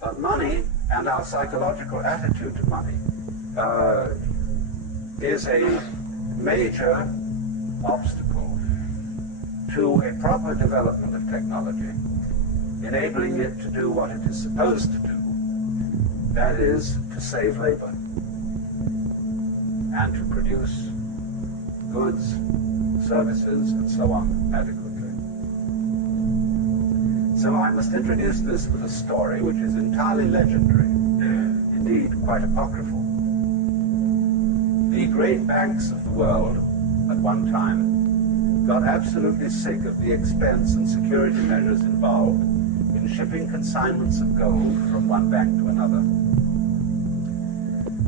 But money and our psychological attitude to money is a major obstacle to a proper development of technology, enabling it to do what it is supposed to do, that is, to save labor and to produce goods, services, and so on adequately. So I must introduce this with a story which is entirely legendary, indeed quite apocryphal. The great banks of the world at one time got absolutely sick of the expense and security measures involved in shipping consignments of gold from one bank to another.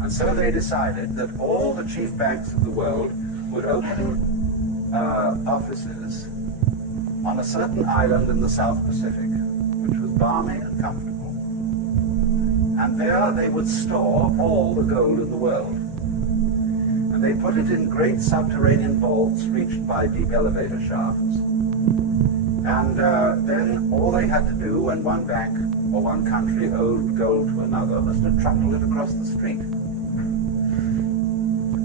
And so they decided that all the chief banks of the world would open offices on a certain island in the South Pacific, which was balmy and comfortable. And there they would store all the gold in the world. And they put it in great subterranean vaults reached by deep elevator shafts. And then all they had to do when one bank or one country owed gold to another was to trundle it across the street.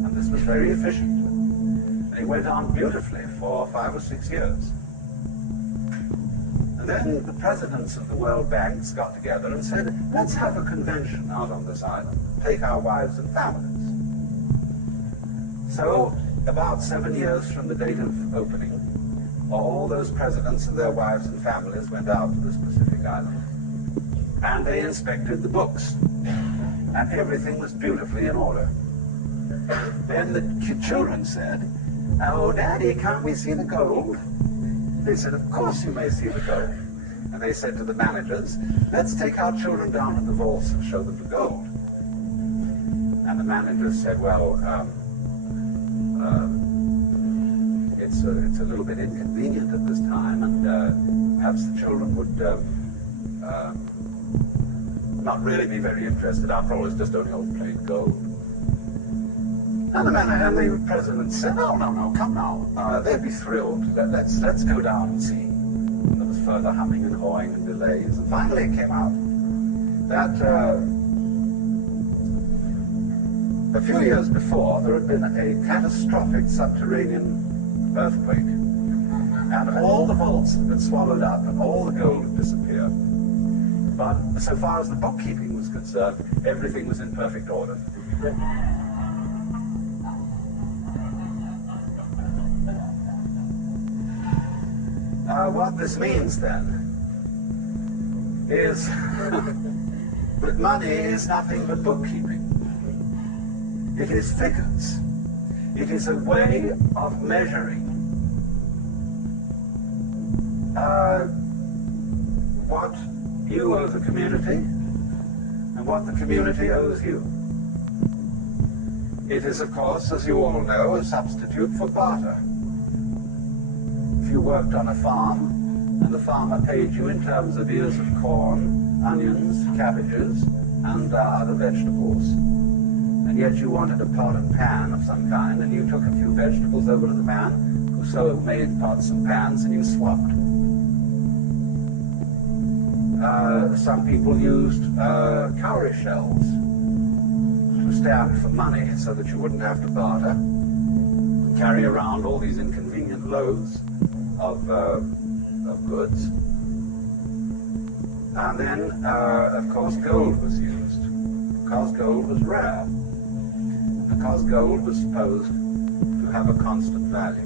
And this was very efficient. And it went on beautifully for 5 or 6 years. And then the presidents of the world banks got together and said, let's have a convention out on this island, take our wives and families. So about 7 years from the date of opening, all those presidents and their wives and families went out to this Pacific island. And they inspected the books. And everything was beautifully in order. Then the children said, oh, Daddy, can't we see the gold? They said, of course you may see the gold. And they said to the managers, let's take our children down to the vaults and show them the gold. And the managers said, well, it's a little bit inconvenient at this time, and perhaps the children would not really be very interested. After all, it's just only old plain gold. And the president said, oh, no, come now. They'd be thrilled. Let's go down and see. And there was further humming and hawing and delays. And finally it came out that a few years before, there had been a catastrophic subterranean earthquake. And all the vaults had been swallowed up and all the gold had disappeared. But so far as the bookkeeping was concerned, everything was in perfect order. What this means then is that money is nothing but bookkeeping. It is figures. It is a way of measuring what you owe the community and what the community owes you. It is, of course, as you all know, a substitute for barter. If you worked on a farm and the farmer paid you in terms of ears of corn, onions, cabbages, and other vegetables, and yet you wanted a pot and pan of some kind, and you took a few vegetables over to the man who so made pots and pans, and you swapped. Some people used cowrie shells to stand for money so that you wouldn't have to barter, carry around all these inconvenient loads of goods. And then, of course, gold was used, because gold was rare, because gold was supposed to have a constant value.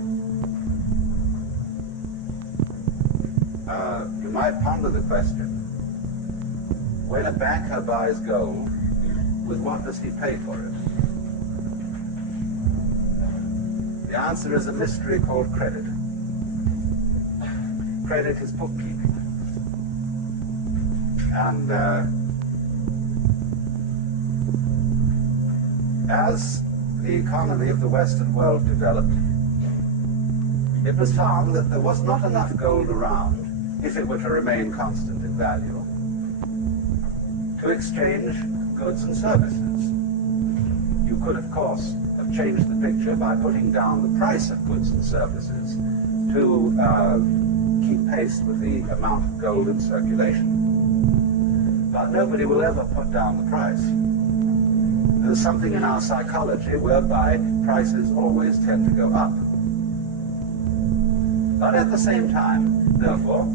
You might ponder the question, when a banker buys gold, with what does he pay for it? The answer is a mystery called credit. Credit is bookkeeping. And as the economy of the Western world developed, it was found that there was not enough gold around, if it were to remain constant in value, to exchange goods and services. You could, of course, have changed the picture by putting down the price of goods and services to keep pace with the amount of gold in circulation. but nobody will ever put down the price. There's something in our psychology whereby prices always tend to go up. But at the same time, therefore,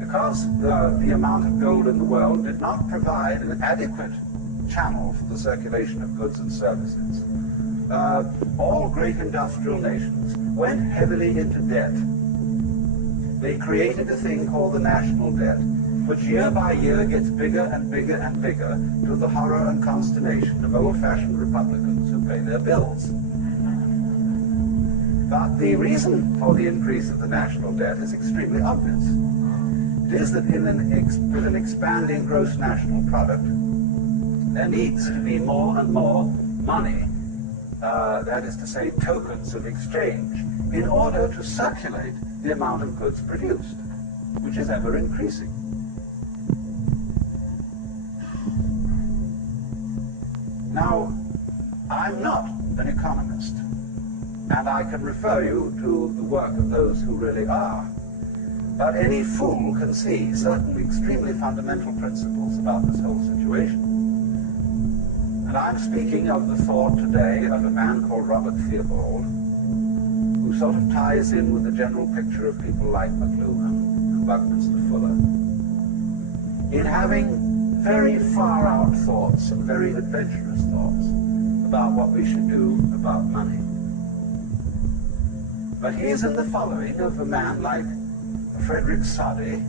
because the amount of gold in the world did not provide an adequate channel for the circulation of goods and services, all great industrial nations went heavily into debt. They created a thing called the national debt, which year by year gets bigger and bigger and bigger, to the horror and consternation of old-fashioned Republicans who pay their bills. But the reason for the increase of the national debt is extremely obvious. It is that with an expanding gross national product, there needs to be more and more money, that is to say, tokens of exchange, in order to circulate the amount of goods produced, which is ever increasing. Now, I'm not an economist, and I can refer you to the work of those who really are. But any fool can see certain extremely fundamental principles about this whole situation. And I'm speaking of the thought today of a man called Robert Theobald, who sort of ties in with the general picture of people like McLuhan and Buckminster Fuller, in having very far-out thoughts and very adventurous thoughts about what we should do about money. But he is in the following of a man like Frederick Soddy,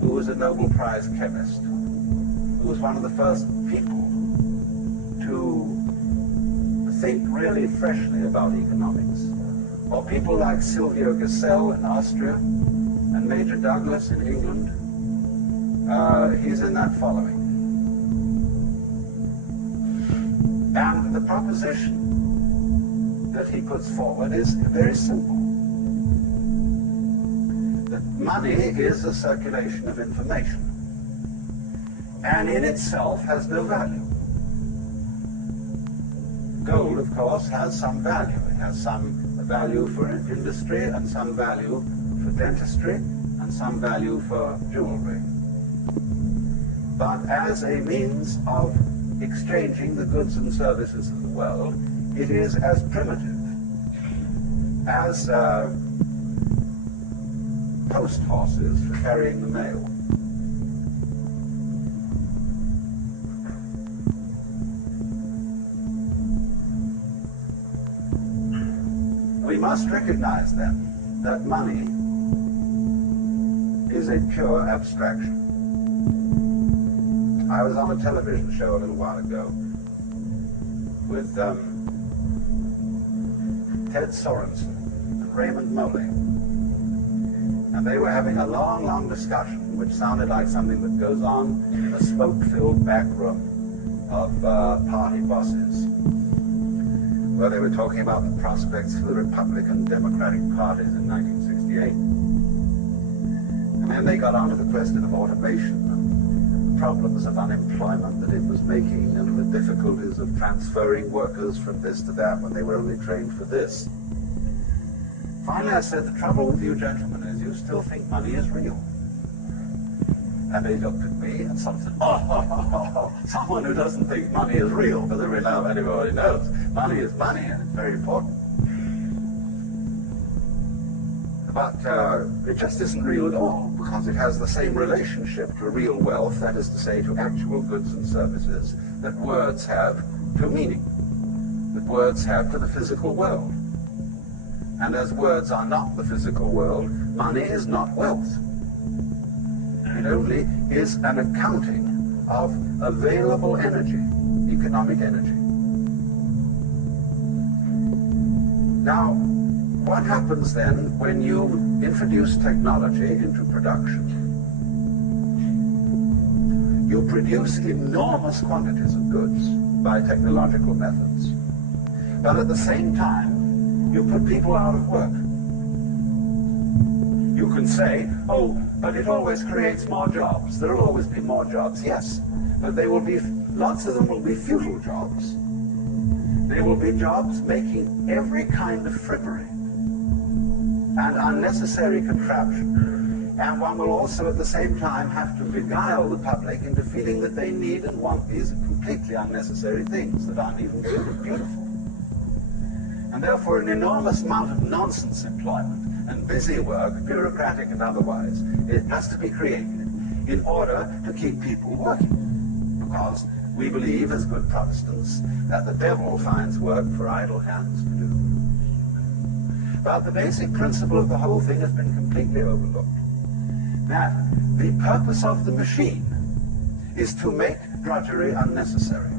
who was a Nobel Prize chemist, who was one of the first people to think really freshly about economics, or people like Silvio Gesell in Austria and Major Douglas in England. He's in that following. And the proposition that he puts forward is very simple. That money is a circulation of information, and in itself has no value. Gold, of course, has some value. It has some value for industry, and some value for dentistry, and some value for jewelry. But as a means of exchanging the goods and services of the world, it is as primitive as post horses for carrying the mail. We must recognize then that money is a pure abstraction. I was on a television show a little while ago with Ted Sorensen and Raymond Moley, and they were having a long, long discussion which sounded like something that goes on in a smoke-filled back room of party bosses, where they were talking about the prospects for the Republican Democratic parties in 1968. And then they got onto the question of automation, problems of unemployment that it was making, and the difficulties of transferring workers from this to that when they were only trained for this. Finally, I said, the trouble with you gentlemen is you still think money is real. And they looked at me and some said, someone who doesn't think money is real, because everybody knows money is money and it's very important. But it just isn't real at all, because it has the same relationship to real wealth, that is to say, to actual goods and services, that words have to meaning, that words have to the physical world. And as words are not the physical world, money is not wealth. It only is an accounting of available energy, economic energy. Now, what happens then when you introduce technology into production? You produce enormous quantities of goods by technological methods. But at the same time, you put people out of work. You can say, oh, but it always creates more jobs. There will always be more jobs, yes. But they will be, lots of them will be futile jobs. They will be jobs making every kind of frippery and unnecessary contraption And one will also at the same time have to beguile the public into feeling that they need and want these completely unnecessary things that aren't even beautiful. And therefore an enormous amount of nonsense employment and busy work, bureaucratic and otherwise, it has to be created in order to keep people working. Because we believe, as good Protestants, that the devil finds work for idle hands to do. But the basic principle of the whole thing has been completely overlooked. That the purpose of the machine is to make drudgery unnecessary.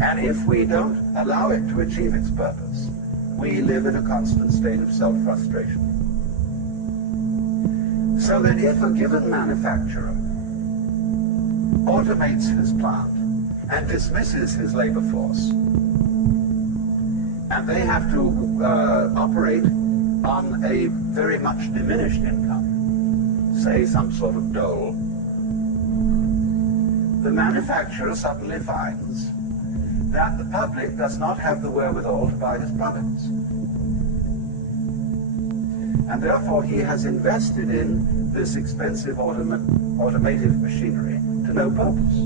And if we don't allow it to achieve its purpose, we live in a constant state of self-frustration. So that if a given manufacturer automates his plant and dismisses his labor force, and they have to operate on a very much diminished income, say some sort of dole, the manufacturer suddenly finds that the public does not have the wherewithal to buy his products. And therefore he has invested in this expensive automative machinery to no purpose.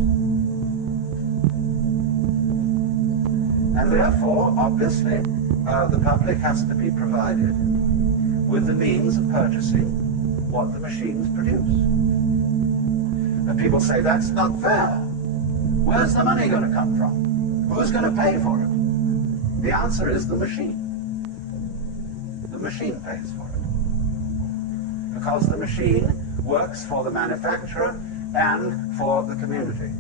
And therefore, obviously, the public has to be provided with the means of purchasing what the machines produce. And people say, that's not fair. Where's the money going to come from? Who's going to pay for it? The answer is the machine. The machine pays for it. Because the machine works for the manufacturer and for the community.